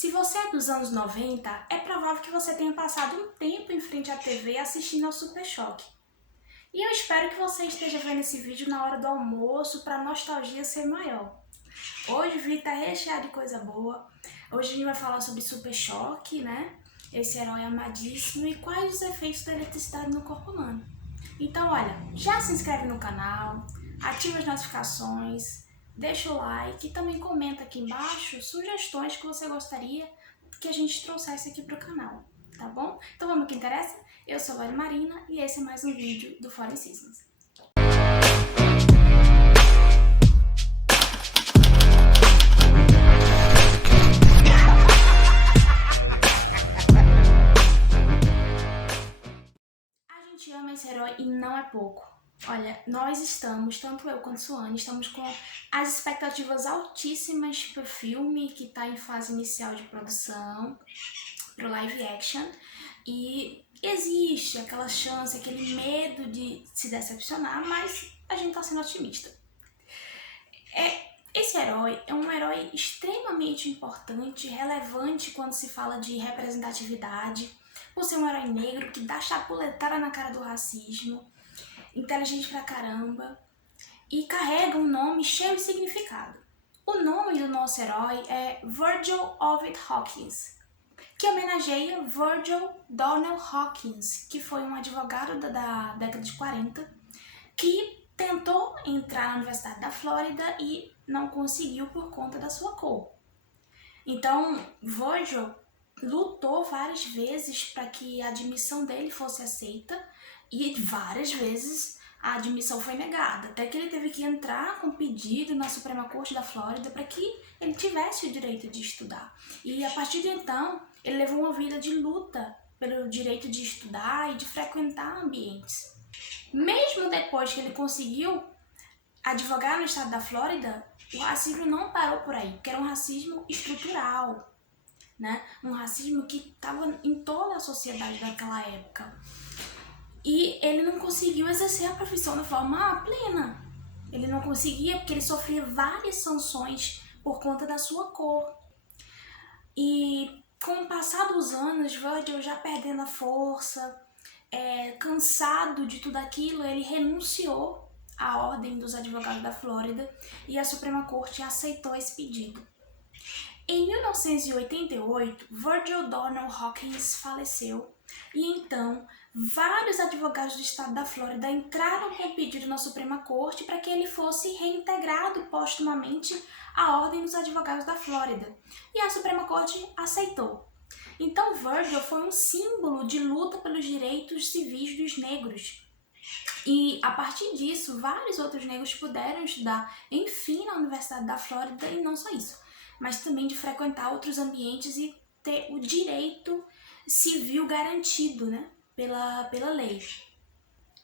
Se você é dos anos 90, é provável que você tenha passado um tempo em frente à TV assistindo ao Super Choque. E eu espero que você esteja vendo esse vídeo na hora do almoço para a nostalgia ser maior. Hoje o vídeo está recheado de coisa boa. Hoje a gente vai falar sobre Super Choque, né? Esse herói amadíssimo e quais os efeitos da eletricidade no corpo humano. Então, olha, já se inscreve no canal, ativa as notificações, deixa o like e também comenta aqui embaixo sugestões que você gostaria que a gente trouxesse aqui pro canal, tá bom? Então vamos ao que interessa? Eu sou a Lori Marina e esse é mais um vídeo do Foreign Seasons. A gente ama esse herói e não é pouco. Olha, nós estamos, tanto eu quanto Suane, estamos com as expectativas altíssimas pro filme que está em fase inicial de produção, pro live action, e existe aquela chance, aquele medo de se decepcionar, mas a gente tá sendo otimista. Esse herói é um herói extremamente importante, relevante quando se fala de representatividade, por ser um herói negro que dá chapuletada na cara do racismo, inteligente pra caramba e carrega um nome cheio de significado. O nome do nosso herói é Virgil Ovid Hawkins, que homenageia Virgil Donnell Hawkins, que foi um advogado da década de 40, que tentou entrar na Universidade da Flórida e não conseguiu por conta da sua cor. Então, Virgil lutou várias vezes para que a admissão dele fosse aceita e várias vezes a admissão foi negada, até que ele teve que entrar com pedido na Suprema Corte da Flórida para que ele tivesse o direito de estudar. E a partir de então, ele levou uma vida de luta pelo direito de estudar e de frequentar ambientes. Mesmo depois que ele conseguiu advogar no estado da Flórida, o racismo não parou por aí, porque era um racismo estrutural, né? Um racismo que estava em toda a sociedade daquela época. E ele não conseguiu exercer a profissão de forma plena. Ele não conseguia porque ele sofria várias sanções por conta da sua cor. E com o passar dos anos, Virgil já perdendo a força, cansado de tudo aquilo, ele renunciou à Ordem dos Advogados da Flórida e a Suprema Corte aceitou esse pedido. Em 1988, Virgil Donnell Hawkins faleceu e então vários advogados do estado da Flórida entraram com um pedido na Suprema Corte para que ele fosse reintegrado póstumamente à Ordem dos Advogados da Flórida. E a Suprema Corte aceitou. Então Virgil foi um símbolo de luta pelos direitos civis dos negros. E a partir disso, vários outros negros puderam estudar, enfim, na Universidade da Flórida, e não só isso, mas também de frequentar outros ambientes e ter o direito civil garantido, né, pela lei.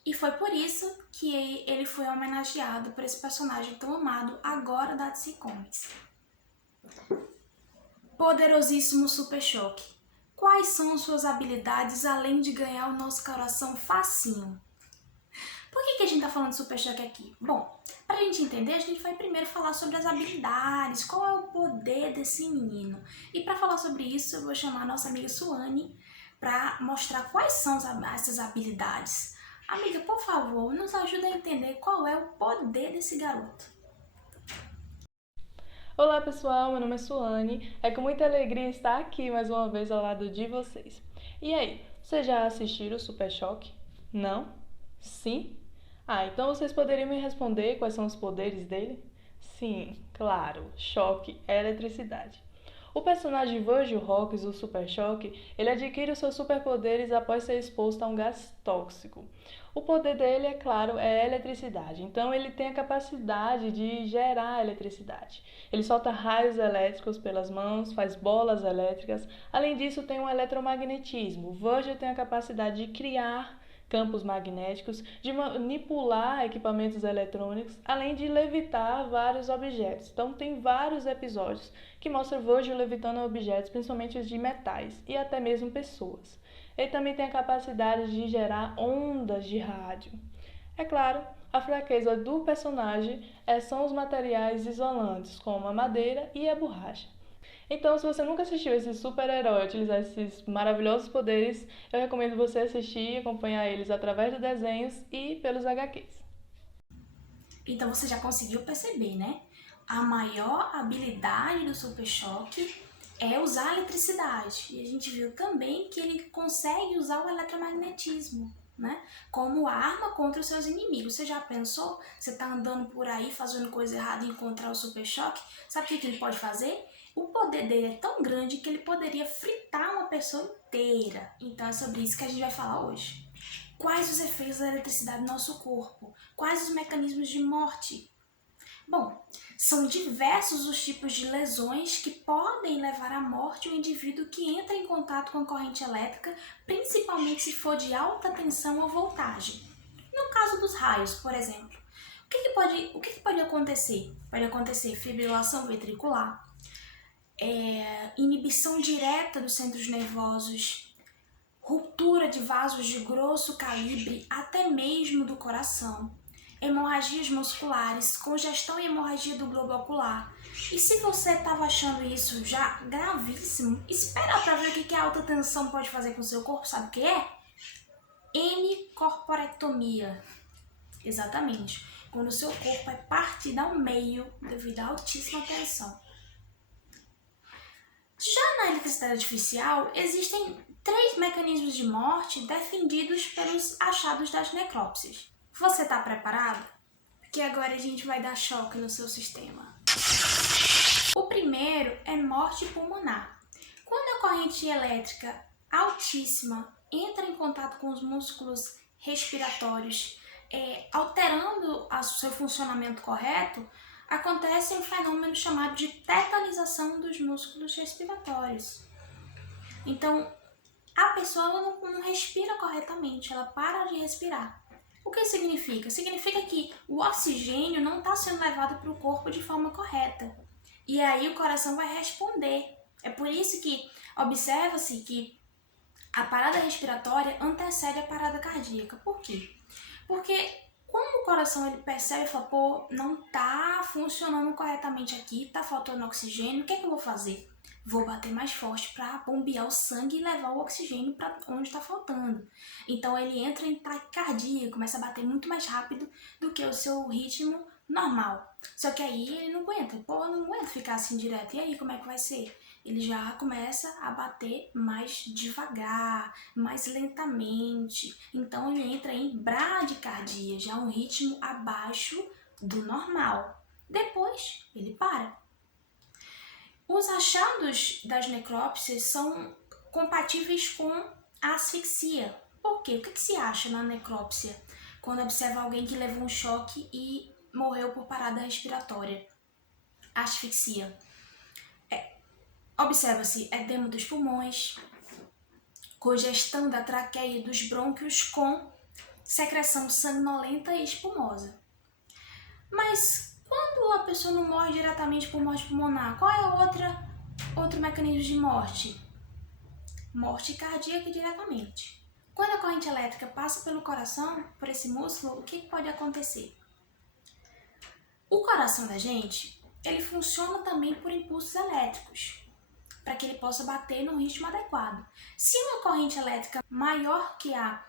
E foi por isso que ele foi homenageado por esse personagem tão amado agora da DC Comics. Poderosíssimo Super Choque. Quais são suas habilidades além de ganhar o nosso coração facinho? Por que a gente tá falando de Super Choque aqui? Bom, pra gente entender, a gente vai primeiro falar sobre as habilidades, qual é o poder desse menino. E para falar sobre isso, eu vou chamar a nossa amiga Suane para mostrar quais são essas habilidades. Amiga, por favor, nos ajuda a entender qual é o poder desse garoto. Olá pessoal, meu nome é Suane, é com muita alegria estar aqui mais uma vez ao lado de vocês. E aí, vocês já assistiram o Super Choque? Não? Sim? Então vocês poderiam me responder quais são os poderes dele? Sim, claro, choque é eletricidade. O personagem Virgil Hawkins, o Super Choque, ele adquire os seus superpoderes após ser exposto a um gás tóxico. O poder dele, é claro, é a eletricidade. Então ele tem a capacidade de gerar eletricidade. Ele solta raios elétricos pelas mãos, faz bolas elétricas. Além disso, tem um eletromagnetismo. O Virgil tem a capacidade de criar campos magnéticos, de manipular equipamentos eletrônicos, além de levitar vários objetos. Então tem vários episódios que mostram Virgil levitando objetos, principalmente os de metais, e até mesmo pessoas. Ele também tem a capacidade de gerar ondas de rádio. É claro, a fraqueza do personagem são os materiais isolantes, como a madeira e a borracha. Então, se você nunca assistiu esse super-herói utilizar esses maravilhosos poderes, eu recomendo você assistir e acompanhar eles através de desenhos e pelos HQs. Então você já conseguiu perceber, né? A maior habilidade do Super Choque é usar a eletricidade. E a gente viu também que ele consegue usar o eletromagnetismo, né? Como arma contra os seus inimigos. Você já pensou? Você tá andando por aí fazendo coisa errada e encontrar o Super Choque? Sabe o que ele pode fazer? O poder dele é tão grande que ele poderia fritar uma pessoa inteira. Então é sobre isso que a gente vai falar hoje. Quais os efeitos da eletricidade no nosso corpo? Quais os mecanismos de morte? Bom, são diversos os tipos de lesões que podem levar à morte o indivíduo que entra em contato com a corrente elétrica, principalmente se for de alta tensão ou voltagem. No caso dos raios, por exemplo, o que pode acontecer? Pode acontecer fibrilação ventricular, inibição direta dos centros nervosos, ruptura de vasos de grosso calibre, até mesmo do coração, hemorragias musculares, congestão e hemorragia do globo ocular. E se você estava achando isso já gravíssimo, espera para ver o que a alta tensão pode fazer com o seu corpo, sabe o que é? Hemicorporectomia. Exatamente, quando o seu corpo é partido ao meio devido à altíssima tensão. Já na eletricidade artificial, existem 3 mecanismos de morte defendidos pelos achados das necrópsias. Você está preparado? Porque agora a gente vai dar choque no seu sistema. O primeiro é morte pulmonar. Quando a corrente elétrica altíssima entra em contato com os músculos respiratórios, alterando o seu funcionamento correto, acontece um fenômeno chamado de tetanização dos músculos respiratórios. Então, a pessoa não respira corretamente, ela para de respirar. O que significa? Significa que o oxigênio não está sendo levado para o corpo de forma correta. E aí o coração vai responder. É por isso que observa-se que a parada respiratória antecede a parada cardíaca. Por quê? Porque como o coração ele percebe e fala, pô, não tá funcionando corretamente aqui, tá faltando oxigênio, o que é que eu vou fazer? Vou bater mais forte para bombear o sangue e levar o oxigênio para onde está faltando. Então ele entra em taquicardia, começa a bater muito mais rápido do que o seu ritmo normal. Só que aí ele não aguenta, não aguenta ficar assim direto. E aí como é que vai ser? Ele já começa a bater mais devagar, mais lentamente. Então ele entra em bradicardia, já um ritmo abaixo do normal. Depois ele para. Os achados das necrópsias são compatíveis com a asfixia. Por quê? O que se acha na necrópsia quando observa alguém que levou um choque e morreu por parada respiratória? Asfixia. Observa-se edema dos pulmões, congestão da traqueia e dos brônquios com secreção sanguinolenta e espumosa. Mas quando a pessoa não morre diretamente por morte pulmonar, qual é outro mecanismo de morte? Morte cardíaca diretamente. Quando a corrente elétrica passa pelo coração, por esse músculo, o que pode acontecer? O coração da gente, ele funciona também por impulsos elétricos, para que ele possa bater num ritmo adequado. Se uma corrente elétrica maior que a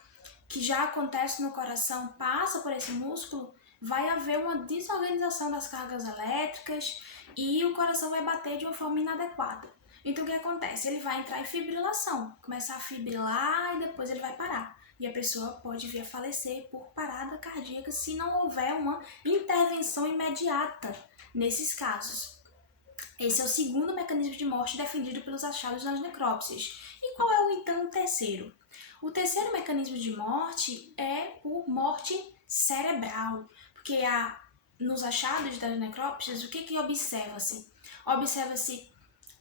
que já acontece no coração passa por esse músculo, vai haver uma desorganização das cargas elétricas e o coração vai bater de uma forma inadequada. Então o que acontece? Ele vai entrar em fibrilação, começar a fibrilar e depois ele vai parar. E a pessoa pode vir a falecer por parada cardíaca se não houver uma intervenção imediata nesses casos. Esse é o segundo mecanismo de morte defendido pelos achados nas necrópsias. E qual é então o terceiro? O terceiro mecanismo de morte é por morte cerebral, porque nos achados das necrópsias, o que observa-se? Observa-se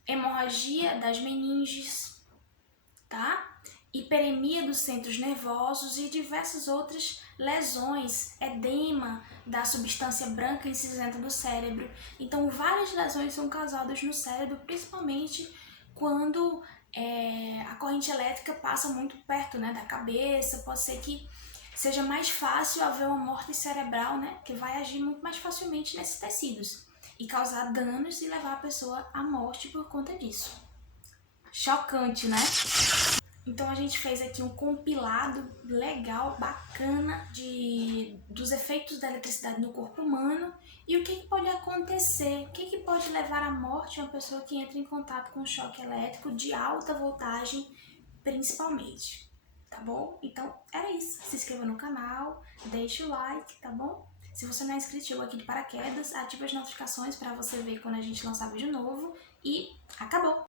hemorragia das meninges, tá? Hiperemia dos centros nervosos e diversas outras lesões, edema da substância branca e cinzenta do cérebro. Então, várias lesões são causadas no cérebro, principalmente quando a corrente elétrica passa muito perto, né, da cabeça. Pode ser que seja mais fácil haver uma morte cerebral, né, que vai agir muito mais facilmente nesses tecidos. e causar danos e levar a pessoa à morte por conta disso. Chocante, né? Então a gente fez aqui um compilado legal, bacana, dos efeitos da eletricidade no corpo humano e o que pode acontecer, o que pode levar à morte uma pessoa que entra em contato com choque elétrico de alta voltagem, principalmente, tá bom? Então era isso, se inscreva no canal, deixe o like, tá bom? Se você não é inscrito, chegou aqui de paraquedas, ative as notificações para você ver quando a gente lançar vídeo novo e acabou!